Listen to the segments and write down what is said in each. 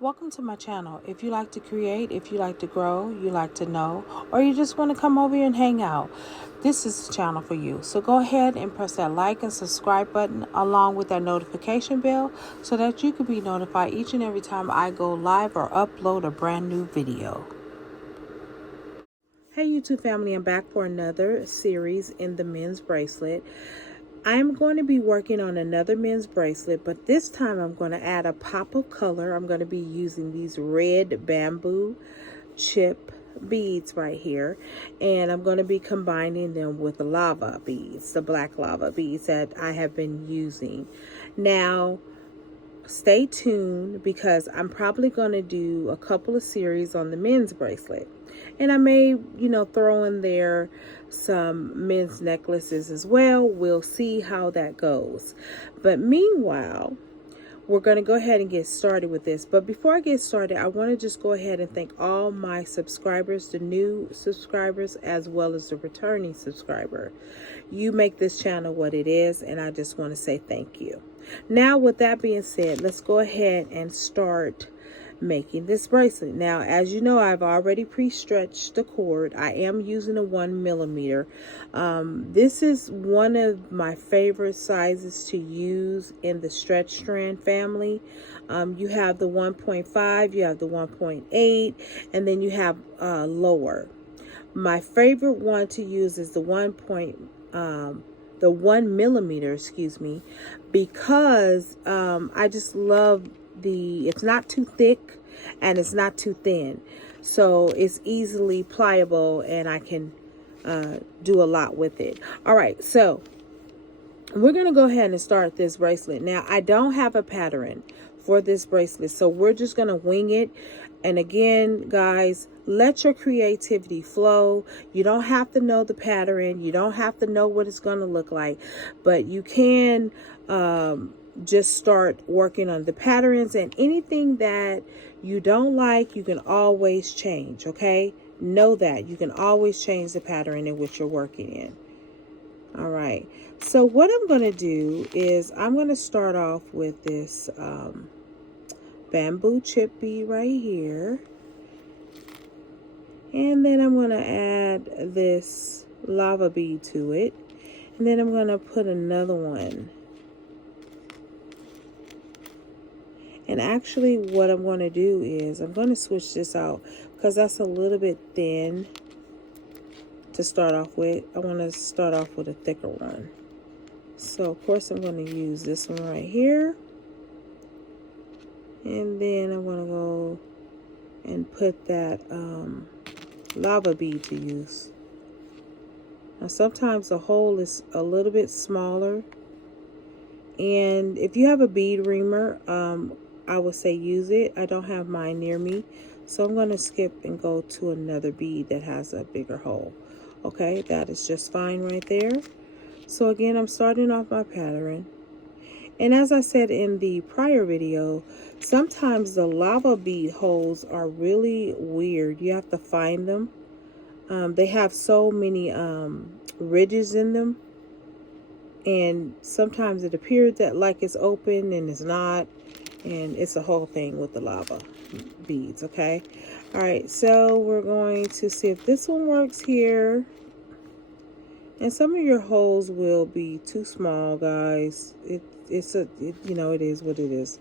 Welcome to my channel. If you like to create, if you like to grow, you like to know, or you just want to come over here and hang out, this is the channel for you. So go ahead and press that like and subscribe button along with that notification bell so that you can be notified each and every time I go live or upload a brand new video. Hey YouTube family, I'm back for another series in the men's bracelet. I'm going to be working on another men's bracelet, but this time I'm going to add a pop of color. I'm going to be using these red bamboo chip beads right here, and I'm going to be combining them with the lava beads, the black lava beads that I have been using. Now, stay tuned because I'm probably going to do a couple of series on the men's bracelet. And I may, throw in there some men's necklaces as well. We'll see how that goes. But meanwhile, we're going to go ahead and get started with this. But before I get started, I want to just go ahead and thank all my subscribers, the new subscribers, as well as the returning subscriber. You make this channel what it is, and I just want to say thank you. Now, with that being said, let's go ahead and start making this bracelet. Now, as you know, I've already pre-stretched the cord. I am using a 1mm. This is one of my favorite sizes to use in the stretch strand family. You have the 1.5, you have the 1.8, and then you have lower. My favorite one to use is the 1mm, excuse me, because I just love it's not too thick and it's not too thin, so it's easily pliable and I can do a lot with it. All right, so we're gonna go ahead and start this bracelet. Now, I don't have a pattern for this bracelet, so we're just gonna wing it. And again, guys, let your creativity flow. You don't have to know the pattern, you don't have to know what it's gonna look like, but you can just start working on the patterns, and anything that you don't like, you can always change. Okay, know that you can always change the pattern in which you're working in. All right, so what I'm going to do is I'm going to start off with this bamboo chip bead right here, and then I'm going to add this lava bead to it, and then I'm going to put another one. And actually what I'm going to do is I'm going to switch this out because that's a little bit thin to start off with. I want to start off with a thicker one. So of course I'm going to use this one right here. And then I'm going to go and put that lava bead to use. Now sometimes the hole is a little bit smaller. And if you have a bead reamer, I would say use it. I don't have mine near me, so I'm going to skip and go to another bead that has a bigger hole. Okay, that is just fine right there. So again, I'm starting off my pattern. And as I said in the prior video, sometimes the lava bead holes are really weird. You have to find them. They have so many ridges in them. And sometimes it appears that like it's open and it's not. And it's a whole thing with the lava beads. Okay, all right, so we're going to see if this one works here. And some of your holes will be too small, guys. It is what it is.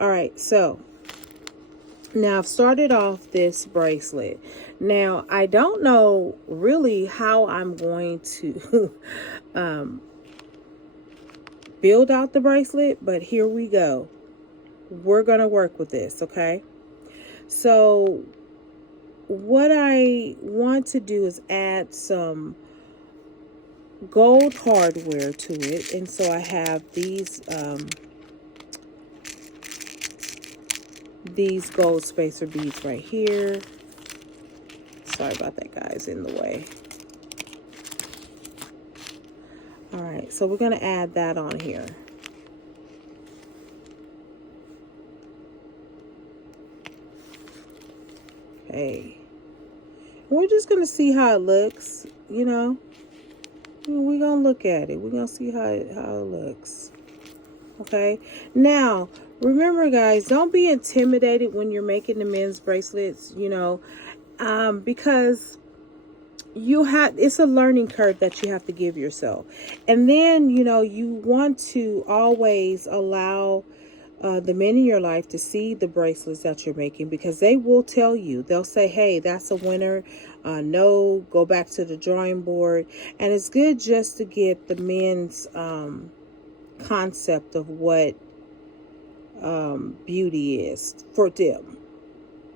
All right, so now I've started off this bracelet. Now I don't know really how I'm going to build out the bracelet, but here we go. We're going to work with this, okay? So what I want to do is add some gold hardware to it. And so I have these gold spacer beads right here. Sorry about that, guys, in the way. All right, so we're going to add that on here. Okay, we're just gonna see how it looks. We're gonna look at it. We're gonna see how it looks. Okay. Now, remember, guys, don't be intimidated when you're making the men's bracelets, because it's a learning curve that you have to give yourself. And then, you want to always allow the men in your life to see the bracelets that you're making, because they will tell you. They'll say, hey, that's a winner. No, go back to the drawing board. And it's good just to get the men's concept of what beauty is for them,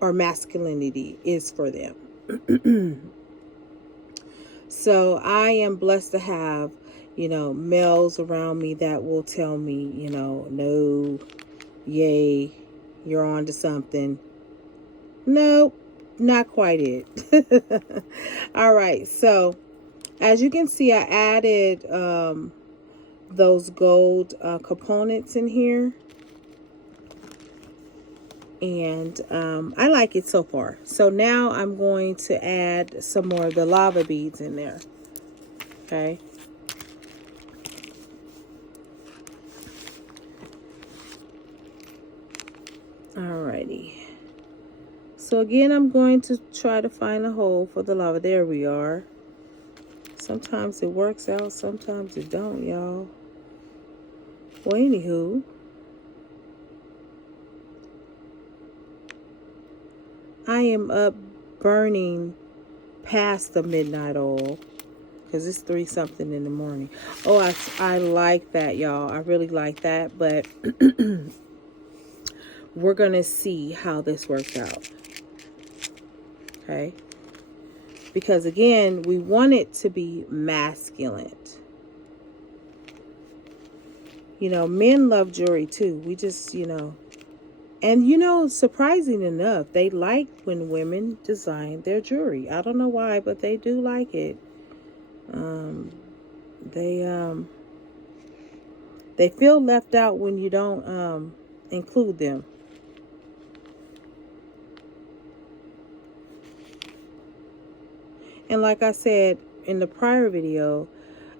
or masculinity is for them. So I am blessed to have, males around me that will tell me, no, yay, you're on to something. Nope, not quite it. All right, so as you can see, I added those gold components in here. And I like it so far. So now I'm going to add some more of the lava beads in there. Okay. Alrighty. So again, I'm going to try to find a hole for the lava. There we are. Sometimes it works out, sometimes it don't, y'all. Well, anywho, I am up burning past the midnight oil, because it's 3 something in the morning. Oh, I like that, y'all. I really like that, but we're going to see how this works out. Okay? Because again, we want it to be masculine. Men love jewelry too. We just, and surprising enough, they like when women design their jewelry. I don't know why, but they do like it. They feel left out when you don't include them. And like I said in the prior video,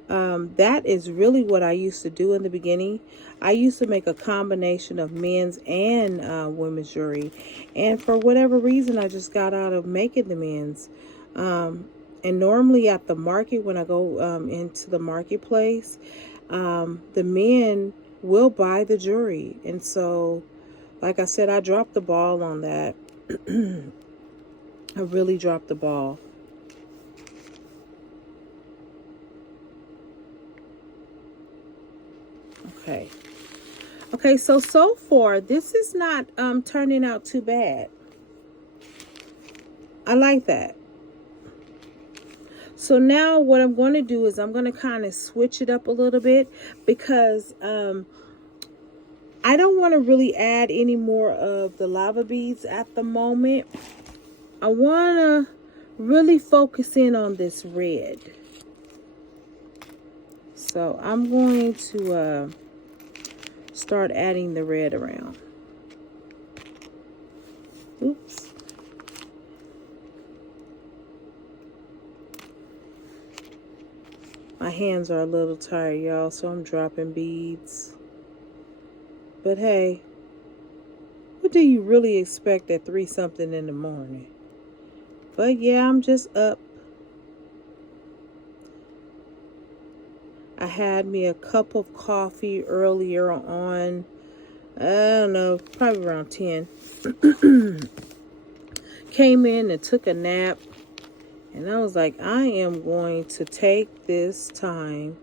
that is really what I used to do in the beginning. I used to make a combination of men's and women's jewelry. And for whatever reason, I just got out of making the men's. And normally at the market, when I go into the marketplace, the men will buy the jewelry. And so, like I said, I dropped the ball on that. I really dropped the ball. Okay, so far, this is not turning out too bad. I like that. So now what I'm going to do is I'm going to kind of switch it up a little bit, because I don't want to really add any more of the lava beads at the moment. I want to really focus in on this red. So I'm going to start adding the red around. Oops. My hands are a little tired, y'all, so I'm dropping beads. But hey, what do you really expect at 3 something in the morning? But yeah, I'm just up. I had me a cup of coffee earlier on. I don't know, probably around 10. Came in and took a nap. And I was like, I am going to take this time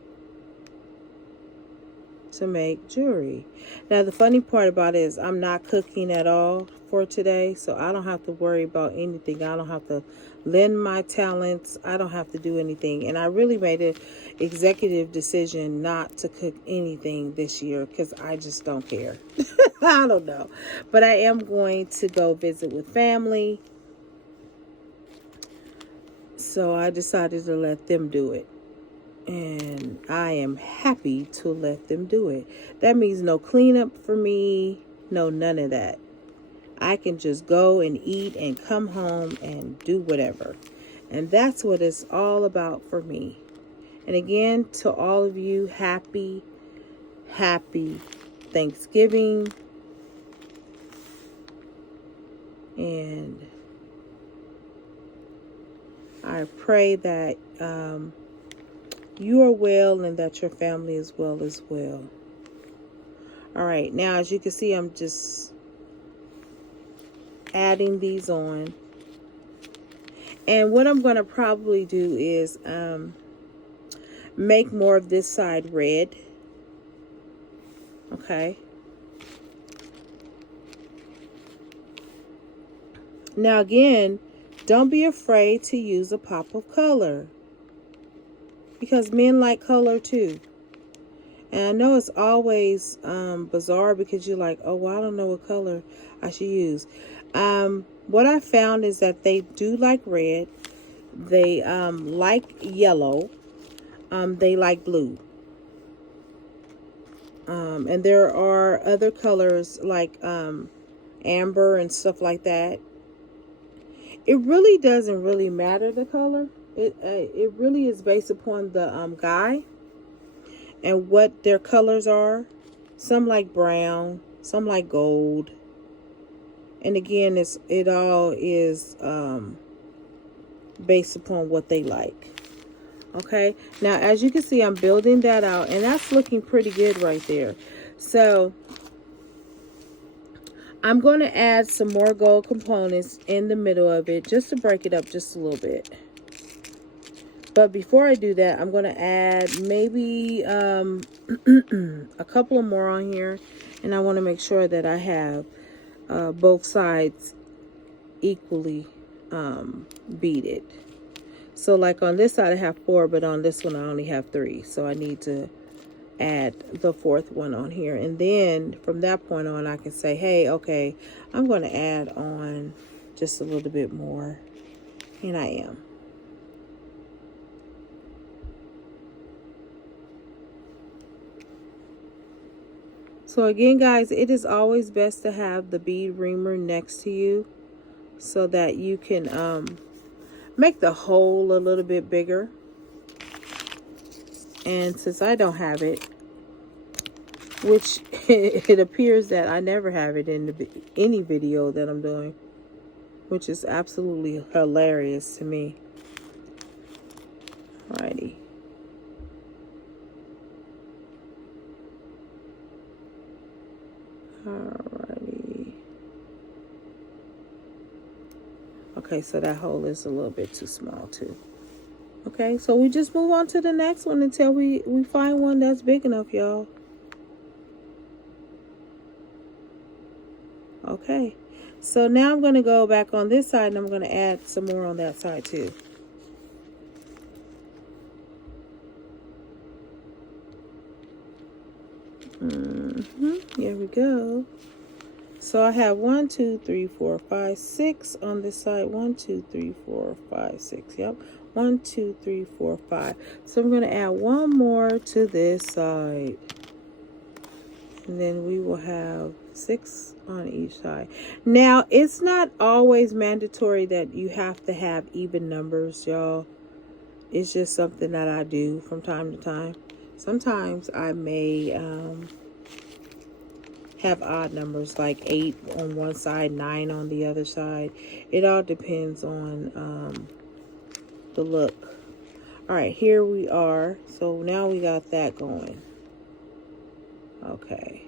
to make jewelry. Now, the funny part about it is I'm not cooking at all for today, so I don't have to worry about anything. I don't have to lend my talents. I don't have to do anything. And I really made an executive decision not to cook anything this year, because I just don't care. I don't know. But I am going to go visit with family. So I decided to let them do it. And I am happy to let them do it. That means no cleanup for me. No, none of that. I can just go and eat and come home and do whatever. And that's what it's all about for me. And again, to all of you, happy Thanksgiving. And I pray that you are well and that your family is well as well. All right, now as you can see, I'm just adding these on. And what I'm going to probably do is make more of this side red. Okay. Now again, don't be afraid to use a pop of color, because men like color too. And I know it's always bizarre because you're like, oh, well, I don't know what color I should use. What I found is that they do like red. They like yellow. They like blue. And there are other colors like amber and stuff like that. It really doesn't really matter the color. It really is based upon the guy and what their colors are. Some like brown, some like gold. And again, it all is based upon what they like. Okay, now as you can see, I'm building that out, and that's looking pretty good right there. So I'm going to add some more gold components in the middle of it just to break it up just a little bit. But before I do that, I'm going to add maybe a couple of more on here, and I want to make sure that I have both sides equally beaded. So like on this side I have 4, but on this one I only have 3. So I need to add the 4th one on here. And then from that point on I can say, hey, okay, I'm going to add on just a little bit more. And I am. So again, guys, it is always best to have the bead reamer next to you so that you can make the hole a little bit bigger. And since I don't have it, which it appears that I never have it in any video that I'm doing, which is absolutely hilarious to me. Alrighty. Alrighty. Okay, so that hole is a little bit too small too. Okay, so we just move on to the next one until we find one that's big enough, y'all. Okay, so now I'm going to go back on this side and I'm going to add some more on that side too. Here we go. So I have 1, 2, 3, 4, 5, 6 on this side. 1, 2, 3, 4, 5, 6. Yep. 1, 2, 3, 4, 5. So I'm going to add one more to this side. And then we will have 6 on each side. Now, it's not always mandatory that you have to have even numbers, y'all. It's just something that I do from time to time. Sometimes I may have odd numbers, like 8 on one side, 9 on the other side. It all depends on the look. All right, here we are. So now we got that going. Okay.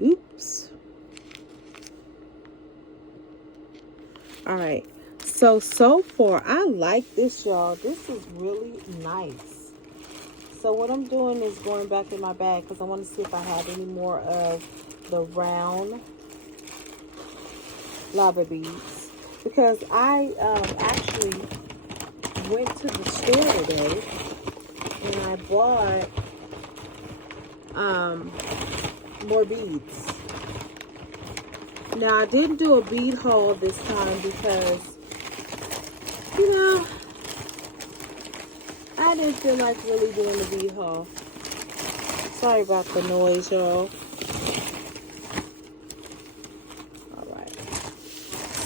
Oops. All right. So far, I like this, y'all. This is really nice. So what I'm doing is going back in my bag because I want to see if I have any more of the round lava beads. Because I actually went to the store today and I bought more beads. Now I didn't do a bead haul this time because, you know, I didn't feel like really doing the bead haul. Sorry about the noise, y'all. Alright.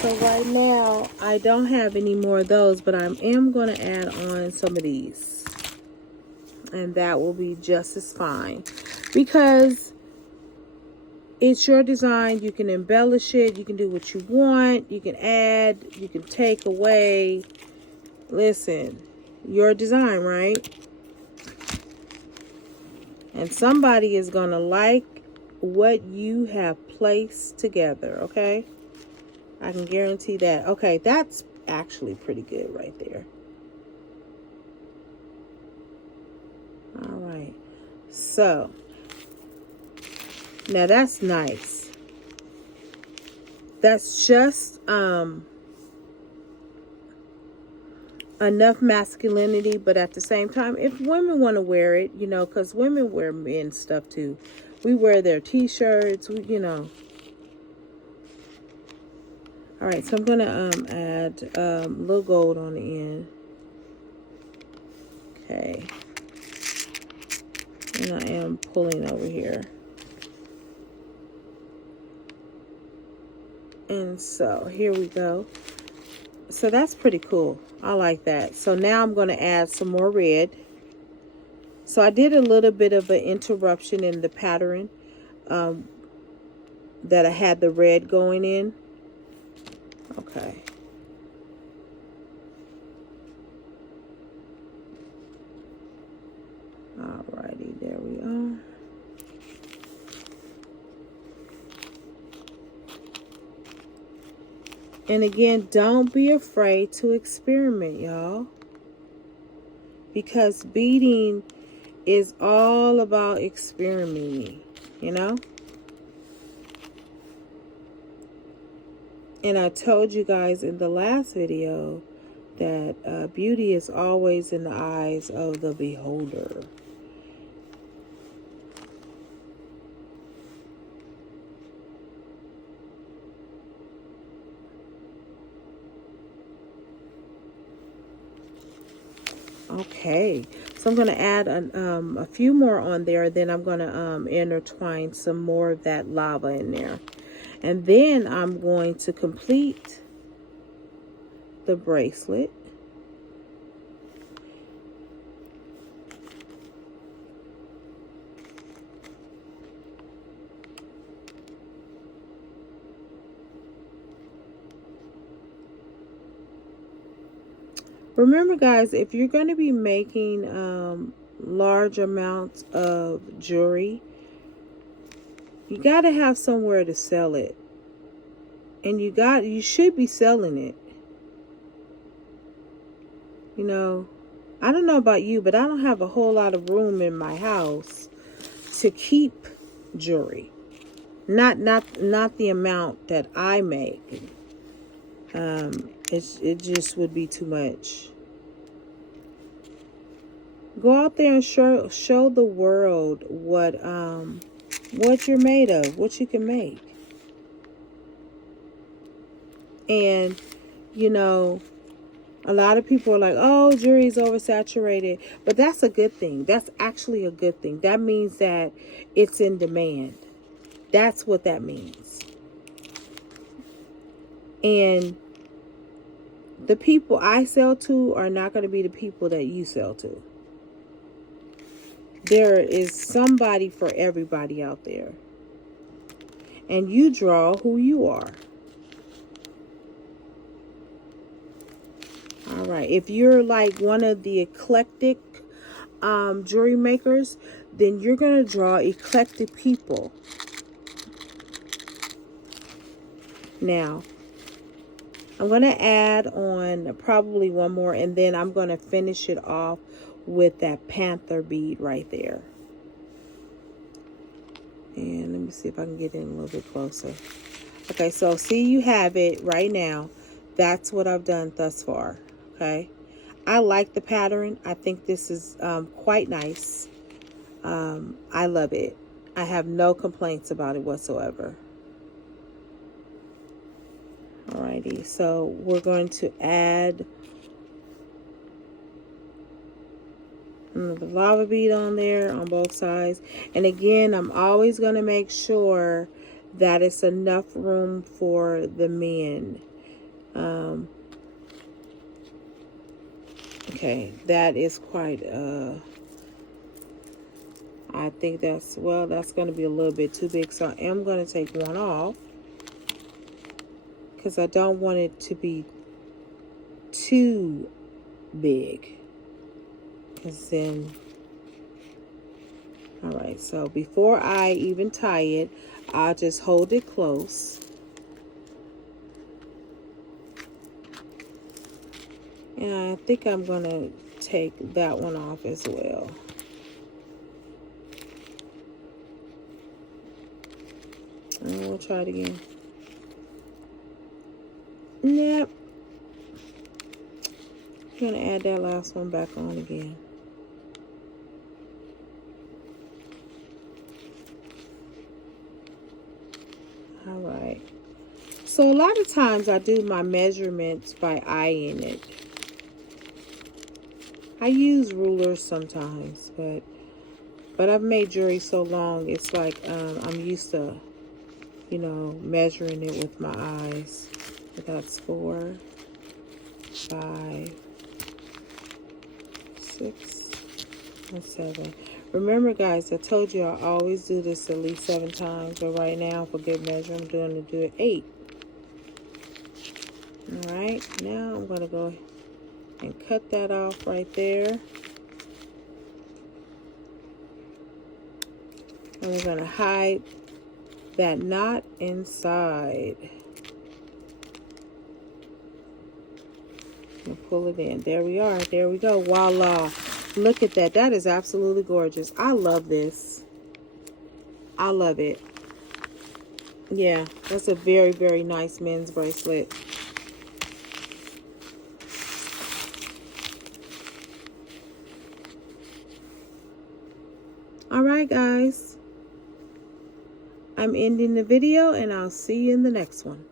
So right now, I don't have any more of those, but I am going to add on some of these. And that will be just as fine. because it's your design. You can embellish it. You can do what you want. You can add. You can take away. Listen, your design, right? And somebody is going to like what you have placed together, okay? I can guarantee that. Okay, that's actually pretty good right there. All right. So, now that's nice. That's just enough masculinity, but at the same time, if women want to wear it, you know, because women wear men's stuff too. We wear their t-shirts, you know. All right, so I'm going to add a little gold on the end. Okay. And I am pulling over here. And so here we go. So that's pretty cool. I like that. So now I'm going to add some more red. So I did a little bit of an interruption in the pattern that I had the red going in. Okay. Alrighty, there we are. And again, don't be afraid to experiment, y'all. Because beading is all about experimenting, you know? And I told you guys in the last video that beauty is always in the eyes of the beholder. Okay, so I'm going to add a few more on there. Then I'm going to intertwine some more of that lava in there. And then I'm going to complete the bracelet. Remember, guys, if you're going to be making large amounts of jewelry, you got to have somewhere to sell it. And you should be selling it. You know, I don't know about you, but I don't have a whole lot of room in my house to keep jewelry. Not the amount that I make. It just would be too much. Go out there and show the world what you're made of, what you can make. And you know, a lot of people are like, oh, jewelry is oversaturated, but that's a good thing. That's actually a good thing. That means that it's in demand. That's what that means. And the people I sell to are not going to be the people that you sell to. There is somebody for everybody out there. And you draw who you are. All right. If you're like one of the eclectic jewelry makers, then you're going to draw eclectic people. Now, I'm going to add on probably one more, and then I'm going to finish it off with that panther bead right there. And let me see if I can get in a little bit closer. Okay, so see, you have it right now. That's what I've done thus far. Okay, I like the pattern. I think this is quite nice. I love it. I have no complaints about it whatsoever. Alrighty, so we're going to add the lava bead on there on both sides. And again, I'm always going to make sure that it's enough room for the men. Okay, that is quite I think that's, well, that's going to be a little bit too big. So I am going to take one off, because I don't want it to be too big. Because then, all right, so before I even tie it, I'll just hold it close. And I think I'm going to take that one off as well. And we'll try it again. Yep. I'm going to add that last one back on again. All right. So a lot of times I do my measurements by eyeing it. I use rulers sometimes, but I've made jewelry so long, it's like I'm used to, you know, measuring it with my eyes. So that's 4, 5, 6, and 7. Remember, guys, I told you I always do this at least 7 times, but right now, for good measure, I'm going to do it 8. All right, now I'm going to go and cut that off right there. And we're going to hide that knot inside. And pull it in. There we are. There we go. Voila. Look at that. That is absolutely gorgeous. I love this. I love it. Yeah, that's a very, very nice men's bracelet. All right, guys. I'm ending the video, and I'll see you in the next one.